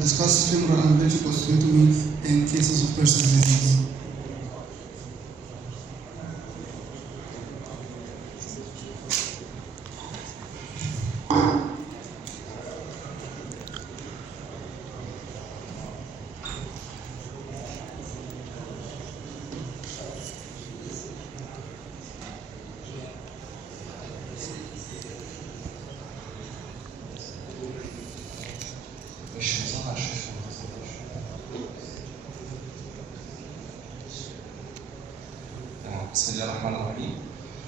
Discuss femoral and pelvic osteotomy in cases of Perthes disease.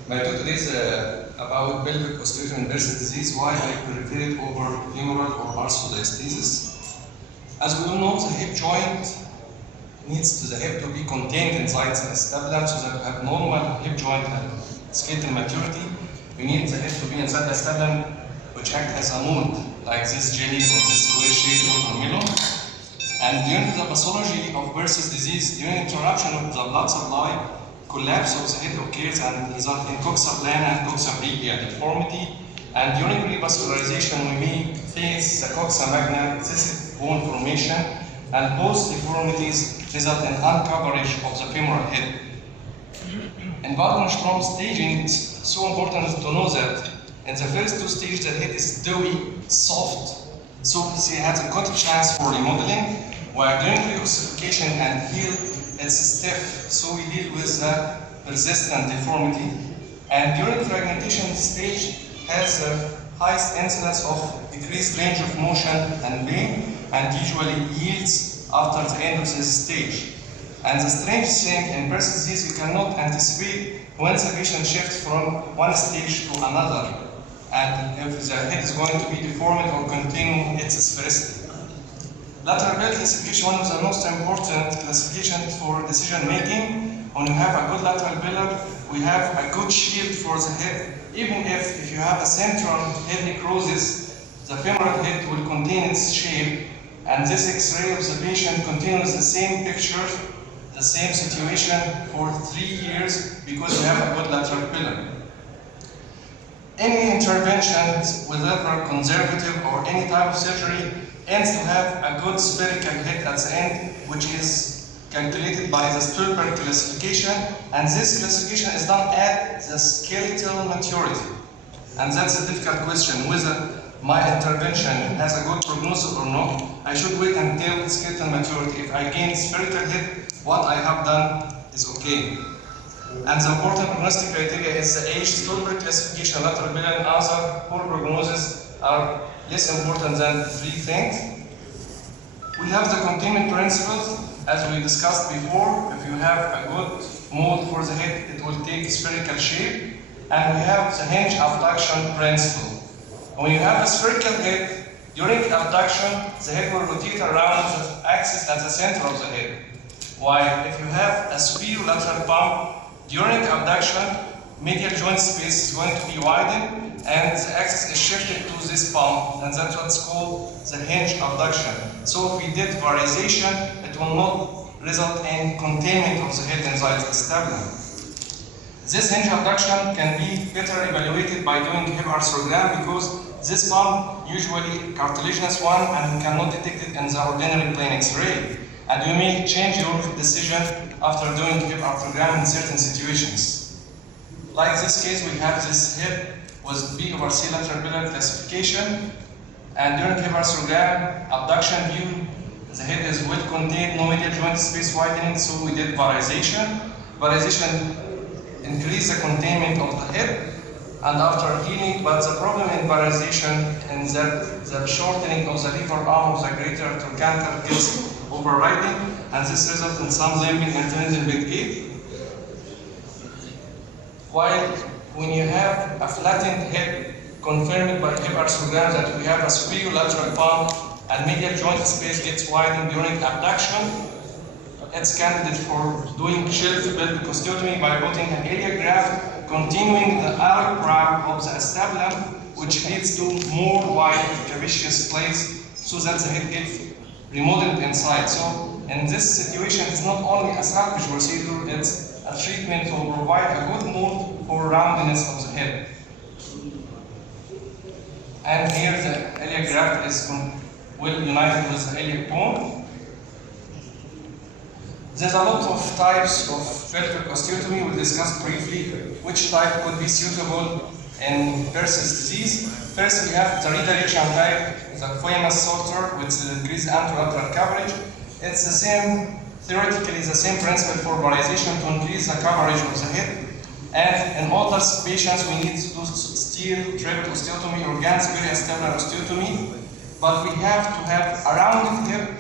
My talk today is about pelvic osteotomy and Perthes disease, why I prefer it over femoral or arthrodisthesis. As we all know, the hip joint needs the hip to be contained inside the acetabulum so that we have normal hip joint and skeletal maturity. We need the hip to be inside the acetabulum, which acts as a mold, like this jelly or this square shape or melon. And during the pathology of Perthes disease, during interruption of the blood supply, collapse of the head occurs and result in coxa plana and coxa brachia deformity. And during revascularization, we may face the coxa magna, excessive bone formation, and both deformities result in uncoverage of the femoral head. In Wagner-Strom staging, it's so important to know that in the first two stages, the head is dewy, soft, so it has a good chance for remodeling, while during reossification and heal, it's stiff, so we deal with the persistent deformity. And during fragmentation stage has the highest incidence of decreased range of motion and pain, and usually yields after the end of this stage. And the strange thing in Perthes disease, you cannot anticipate when the patient shifts from one stage to another, and if the head is going to be deformed or continue its sphericity. Lateral belt classification, one of the most important classifications for decision making. When you have a good lateral pillar, we have a good shield for the head. Even if you have a central head necrosis, the femoral head will contain its shape, and this X-ray of the patient continues the same picture, the same situation for 3 years because we have a good lateral pillar. Any interventions, whether conservative or any type of surgery, aims to have a good spherical head at the end, which is calculated by the Stulberg classification, and this classification is done at the skeletal maturity. And that's a difficult question, whether my intervention has a good prognosis or not. I should wait until skeletal maturity. If I gain spherical head, what I have done is okay. And the important prognostic criteria is the age, Stulberg classification, lateral pillar, and other poor prognosis are less important than 3 things. We have the containment principles, as we discussed before. If you have a good mold for the head, it will take spherical shape. And we have the hinge abduction principle. When you have a spherical head, during abduction, the head will rotate around the axis at the center of the head. While if you have a superior lateral pump, during abduction, medial joint space is going to be widened and the axis is shifted to this pump, and that's what's called the hinge abduction. So if we did varization, it will not result in containment of the head inside the acetabulum. This hinge abduction can be better evaluated by doing hip arthrogram because this pump usually cartilaginous one and we cannot detect it in the ordinary plain X-ray. And you may change your decision after doing hip arthrogram in certain situations. Like this case, we have this hip with B over C lateral pillar classification, and during hip arthrogram, abduction view, the head is well contained, no medial joint space widening, so we did varization. Varization increased the containment of the head, and after healing, but the problem in varization is that the shortening of the lever arm of the greater trochanter gets overriding, and this results in some limping and tendon big gait. While when you have a flattened head confirmed by hip arthrogram that we have a superior lateral pump and medial joint space gets widened during abduction, it's candidate for doing shelf pelvic osteotomy by putting an iliac graft continuing the arc brow of the acetabulum, which leads to more wide capacious plates so that the head gets remodeled inside. So in this situation, it's not only a salvage procedure, it's a treatment to provide a good mold for roundness of the head. And here the iliac graft is well united with the iliac bone. There's a lot of types of pelvic osteotomy. We discussed briefly which type could be suitable in Perthes disease. First, we have the redirection type, the Foyemas Salter, which increases anterolateral coverage. It's the same, theoretically, the same principle for polarization to increase the coverage of the head. And in older patients, we need to do steel, triple osteotomy, or Gans periacetabulum osteotomy. But we have to have a rounded hip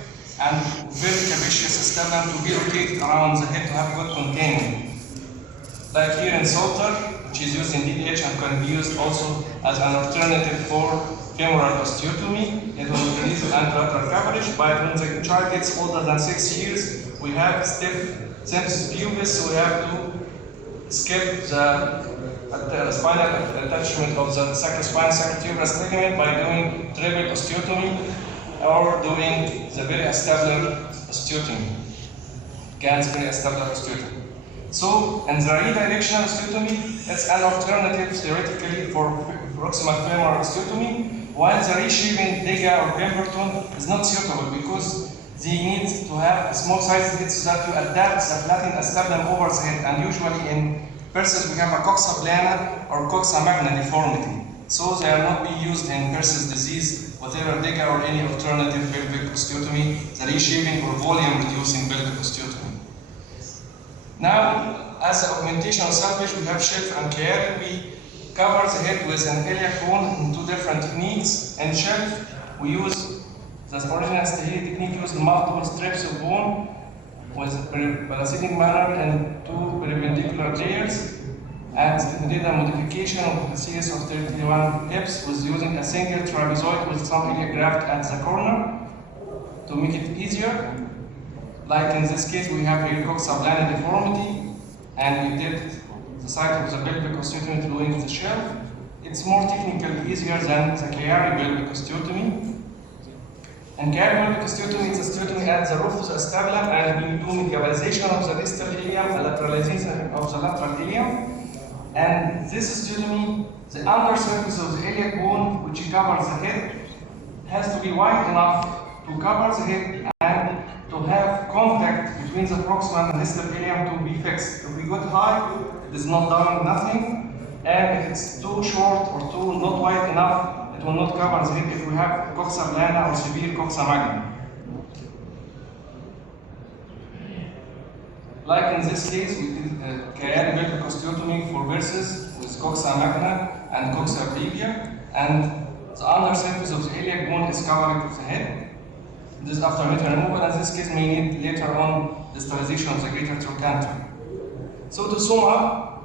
and very capacious acetabulum to be rotated around the head to have good containment. Like here in Salter, which is used in DDH and can be used also as an alternative for femoral osteotomy. It will increase the anterolateral coverage, but when the child gets older than 6 years, we have stiff symphysis pubis, so we have to skip the spinal attachment of the sacrospinal sacrotuberous ligament by doing triple osteotomy or doing the periacetabular osteotomy, Gans periacetabular osteotomy. So, in the redirectional osteotomy, it's an alternative theoretically for proximal femoral osteotomy, while the reshaping Dega or Pemberton is not suitable because they need to have a small sized head so that you adapt the flattened acetabulum over the head. And usually in Perthes we have a coxa plana or coxa magna deformity. So they are not being used in Perthes disease, whatever Dega or any alternative pelvic osteotomy, the reshaping or volume reducing pelvic osteotomy. Now, as the augmentation of salvage, we have shelf and care. We cover the head with an iliac bone in two different techniques. In shelf, we use the original Stahili technique, using multiple strips of bone with a parasitic manner and two perpendicular layers. And we did a modification of the series of 31 hips with using a single trapezoid with some iliac graft at the corner to make it easier. Like in this case, we have here coxa plana deformity, and we did the site of the pelvic osteotomy doing the shelf. It's more technically easier than the Chiari pelvic osteotomy. And Chiari pelvic osteotomy is osteotomy at the roof of the acetabulum, and we do medialization of the distal ilium, a lateralization of the lateral ilium. And this osteotomy, the undersurface of the iliac bone, which covers the head, has to be wide enough to cover the head and to have contact between the proximal and distal ilium to be fixed. If we go high, it is not doing nothing, and if it's too short or too not wide enough, it will not cover the head if we have coxa plana or severe coxa magna. Like in this case, we did Chiari pelvic osteotomy for Perthes with coxa magna and coxa brevia, and the undersurface of the iliac bone is covered with the head. This after metal removal, and this case may need later on distalization of the greater trochanter. So to sum up,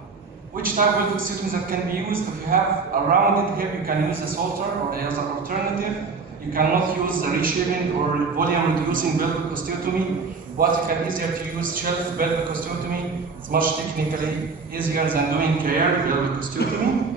which type of osteotomy that can be used? If you have a rounded hip, you can use the Salter, or as an alternative, you cannot use the reshaping or volume reducing pelvic osteotomy. But you can easier to use shelf pelvic osteotomy. It's much technically easier than doing Chiari pelvic osteotomy.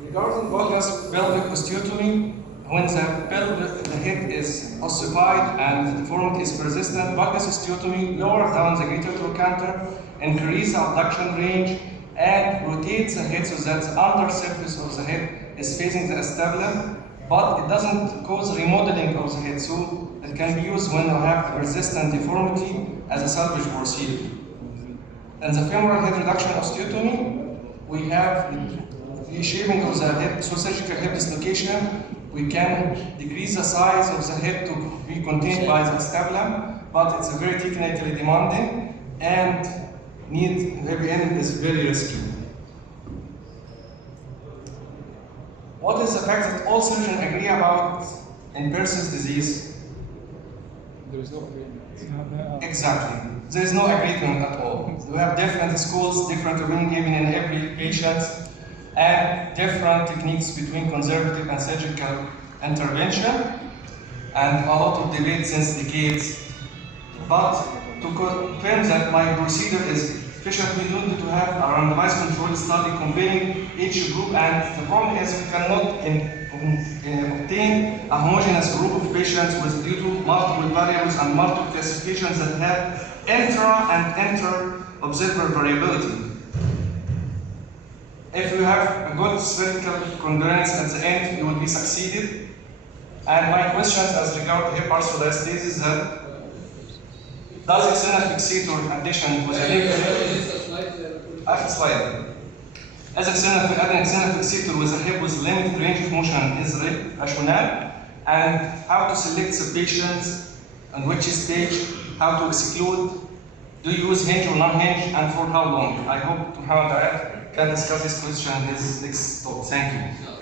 Regarding valgus pelvic osteotomy, when the head is ossified and the deformity is persistent, valgus osteotomy lowers down the greater trochanter, increase the abduction range, and rotates the head so that the undersurface of the head is facing the acetabulum, but it doesn't cause remodeling of the head, so it can be used when you have persistent deformity as a salvage procedure. In the femoral head reduction osteotomy, we have reshaping of the head through surgical hip dislocation. We can decrease the size of the head to be contained by the acetabulum, but it's very technically demanding and heavy end is very risky. What is the fact that all surgeons agree about in Perthes disease? There is no agreement. Exactly. There is no agreement at all. We have different schools, different opinion given in every patient, and different techniques between conservative and surgical intervention, and a lot of debate since decades. But to confirm that my procedure is efficient, we need to have a randomized controlled study comparing each group, and the problem is we cannot obtain a homogeneous group of patients due to multiple variables and multiple classifications that have intra and inter-observer variability. If you have a good spherical congruence at the end, you will be succeeded. And my questions as regard to hip arthrodiastasis is that does external fixator addition with a hip after slide. As adding external fixator with a hip with limited range of motion is rational, and how to select the patients and which stage, how to exclude, do you use hinge or non-hinge, and for how long. I hope Muhammad can discuss this question in his next talk. Thank you.